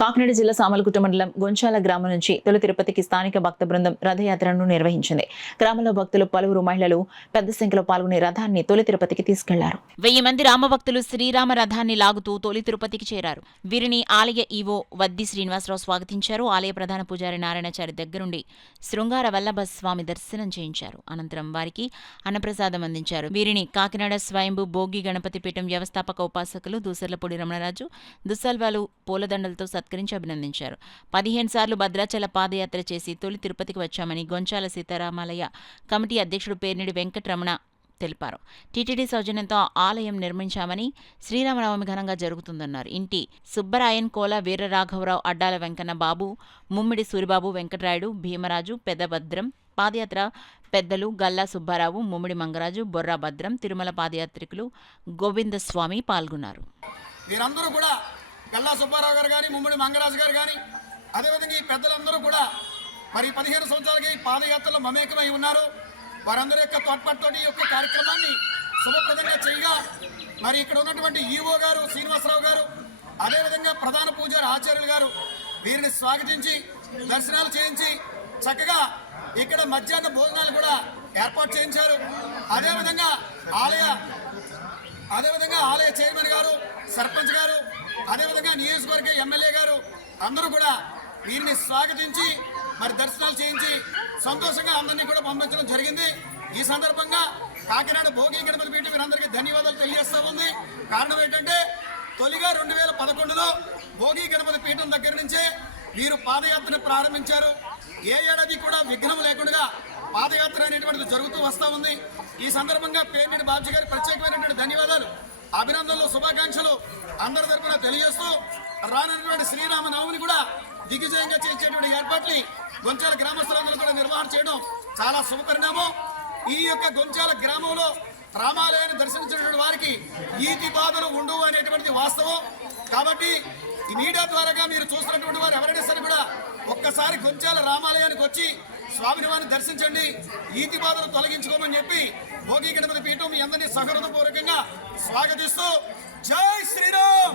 కాకినాడ జిల్లా సామలగుట్ట మండలం గొంచాల గ్రామం నుంచి తొలి తిరుపతికి స్థానిక భక్త బృందం రథయాత్రను నిర్వహించింది. గ్రామంలో భక్తులు, పలువురు మహిళలు పెద్ద సంఖ్యలో పాల్గొనే రథాన్ని తొలి తిరుపతికి తీసుకెళ్లారు. 1000 మంది రామభక్తులు శ్రీరామ రథాన్ని లాగుతూ తొలి తిరుపతికి చేరారు. వీరిని ఆలయ ఈవో వద్ది శ్రీనివాసరావు స్వాగతించారు. ఆలయ ప్రధాన పూజారి నారాయణచారి దగ్గరుండి శృంగార వల్లభ స్వామి దర్శనం చేయించారు. అనంతరం వారికి అన్నప్రసాదం అందించారు. వీరిని కాకినాడ స్వయంభూ భోగి గణపతి పీఠం వ్యవస్థాపక ఉపాసకులు దూసర్లపూడి రమణరాజు దుస్సల్వాలు పూలదండలతో సత్కరించి అభినందించారు. 15 సార్లు భద్రాచల పాదయాత్ర చేసి తొలి తిరుపతికి వచ్చామని గొంచాల సీతారామాలయ కమిటీ అధ్యక్షుడు పేర్నిడి వెంకటరమణ తెలిపారు. టీటీడీ సౌజన్యంతో ఆలయం నిర్మించామని, శ్రీరామనవమి ఘనంగా జరుగుతుందన్నారు. ఇంటి సుబ్బరాయన్, కోల వీరరాఘవరావు, అడ్డాల వెంకన్న బాబు, ముమ్మిడి సూరిబాబు, వెంకటరాయుడు, భీమరాజు, పెద్దభద్రం పాదయాత్ర పెద్దలు గల్లా సుబ్బారావు, ముమ్మిడి మంగరాజు, బొర్రా భద్రం, తిరుమల పాదయాత్రికులు గోవిందస్వామి పాల్గొన్నారు. వీరందరూ కూడా గల్లా సుబ్బారావు గారు కానీ, ముమ్మిడి మంగరాజు గారు కానీ, అదేవిధంగా ఈ పెద్దలందరూ కూడా మరి 15 సంవత్సరాలకి పాదయాత్రలో మమేకమై ఉన్నారు. వారందరి యొక్క తోడ్పాటుతోటి ఈ యొక్క కార్యక్రమాన్ని శుభప్రదంగా చేయగా మరి ఇక్కడ ఉన్నటువంటి ఈవో గారు శ్రీనివాసరావు గారు, అదేవిధంగా ప్రధాన పూజారి ఆచార్యులు గారు వీరిని స్వాగతించి దర్శనాలు చేయించి చక్కగా ఇక్కడ మధ్యాహ్న భోజనాలు కూడా ఏర్పాటు చేయించారు. అదేవిధంగా ఆలయ చైర్మన్ గారు, సర్పంచ్ గారు, అదేవిధంగా నియోజకవర్గ ఎమ్మెల్యే గారు అందరూ కూడా వీరిని స్వాగతించి మరి దర్శనాలు చేయించి సంతోషంగా అందరినీ కూడా పంపించడం జరిగింది. ఈ సందర్భంగా కాకినాడ భోగి గణపతి పీఠం వీరందరికీ ధన్యవాదాలు తెలియజేస్తూ ఉంది. కారణం ఏంటంటే తొలిగా 2011లో భోగి గణపతి పీఠం దగ్గర నుంచే వీరు పాదయాత్రను ప్రారంభించారు. ఏ ఏడాది కూడా విఘ్నం లేకుండా పాదయాత్ర అనేటువంటిది జరుగుతూ వస్తూ ఉంది. ఈ సందర్భంగా పేర్నిడి బాబ్జీ గారి ప్రత్యేకమైనటువంటి ధన్యవాదాలు, అభినందనలు, శుభాకాంక్షలు అందరి తరఫున తెలియజేస్తూ రానున్నటువంటి శ్రీరామనవమిని కూడా దిగ్విజయంగా చేసేటువంటి ఏర్పాట్లు గొంచాల గ్రామస్తులందరూ కూడా నిర్వహణ చేయడం చాలా శుభపరిణామం. ఈ యొక్క గొంచాల గ్రామంలో రామాలయాన్ని దర్శించినటువంటి వారికి ఈతి బాధలు ఉండవు అనేటువంటిది వాస్తవం. కాబట్టి ఈ మీడియా ద్వారాగా మీరు చూస్తున్నటువంటి వారు ఎవరైనా సరే కూడా ఒక్కసారి గొంచాల రామాలయానికి వచ్చి స్వామిని వారిని దర్శించండి, ఈతి బాధలు తొలగించుకోమని చెప్పి భోగి గణపతి పీఠం మీ అందరినీ సహృదయపూర్వకంగా స్వాగతిస్తూ జై శ్రీరామ్.